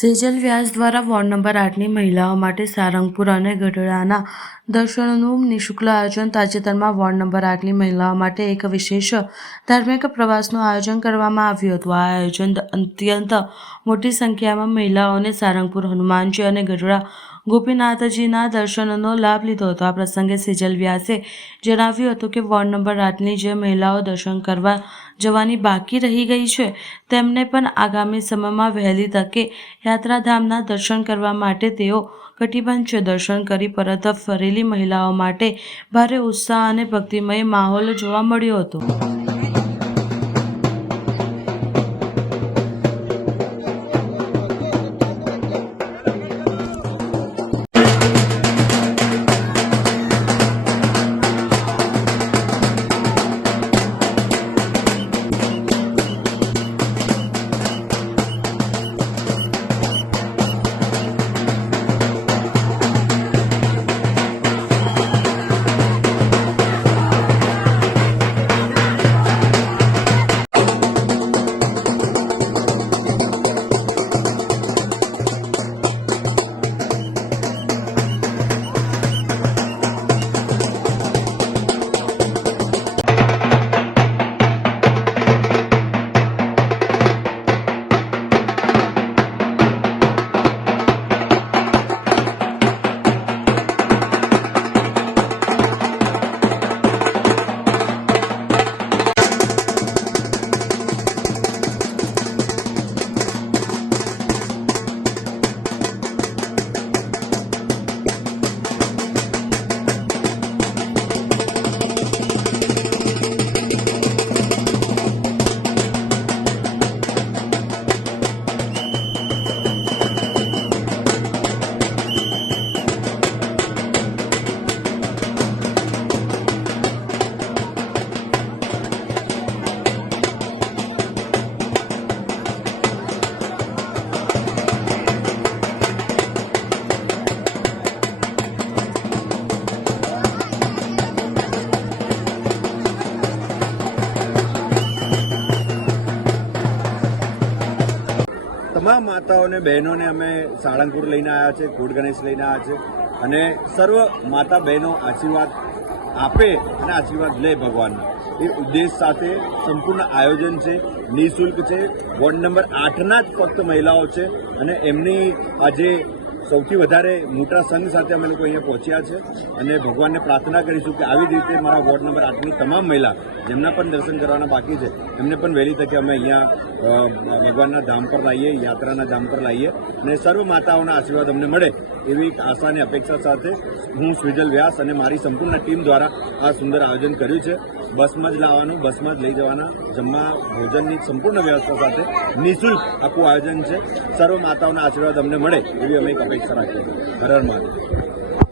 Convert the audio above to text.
સેજલ વ્યાસ દ્વારા ward number 8ની મહિલાઓ માટે સારંગપુર અને ગઢડાના દર્શનનું નિઃશુલ્ક આયોજન. તાજેતરમાં વોર્ડ નંબર 8ની મહિલાઓ માટે એક વિશેષ ધાર્મિક પ્રવાસનું આયોજન કરવામાં આવ્યું હતું. આ આયોજન અત્યંત મોટી સંખ્યામાં મહિલાઓને સારંગપુર હનુમાનજી અને ગઢડા ગોપીનાથજીના દર્શનનો લાભ લીધો હતો. આ પ્રસંગે સેજલ વ્યાસે જણાવ્યું હતું કે વોર્ડ નંબર 8ની જે મહિલાઓ દર્શન કરવા જવાની બાકી રહી ગઈ છે તેમને પણ આગામી સમયમાં વહેલી તકે યાત્રાધામના દર્શન કરવા માટે તેઓ કટિબદ્ધ છે. દર્શન કરી પરત ફરેલી મહિલાઓ માટે ભારે ઉત્સાહ અને ભક્તિમય માહોલ જોવા મળ્યો હતો. તમામ માતાઓને બહેનોને અમે સાળંગપુર લઈને આવ્યા છે, કોટ ગણેશ લઈને આવ્યા છે અને સર્વ માતા બહેનો આશીર્વાદ આપે અને આશીર્વાદ લે ભગવાનના એ ઉદ્દેશ સાથે સંપૂર્ણ આયોજન છે. નિઃશુલ્ક છે. વોર્ડ નંબર 8ના જ ફક્ત મહિલાઓ છે અને એમની આજે સૌથી વધારે મોટા સંઘ સાથે અમે લોકો અહીંયા પહોંચ્યા છે અને ભગવાનને પ્રાર્થના કરીશું કે આવી જ રીતે મારા વોર્ડ નંબર 8ની તમામ મહિલા જેમના પણ દર્શન કરવાના બાકી છે એમને પણ વહેલી તકે અમે અહીંયા ભગવાનના ધામ પર લાવીએ, યાત્રાના ધામ પર લાવીએ અને સર્વ માતાઓના આશીર્વાદ અમને મળે એવી આશા અને અપેક્ષા સાથે હું સેજલ વ્યાસ અને મારી સંપૂર્ણ ટીમ દ્વારા આ સુંદર આયોજન કર્યું છે. બસમાં જ લાવવાનું, બસમાં જ લઈ જવાના, જમવા ભોજનની સંપૂર્ણ વ્યવસ્થા સાથે નિઃશુલ્ક આખું આયોજન છે. સર્વ માતાઓના આશીર્વાદ અમને મળે એવી અમે એક અપેક્ષા રાખીએ છીએ. હર હર મહાદેવ.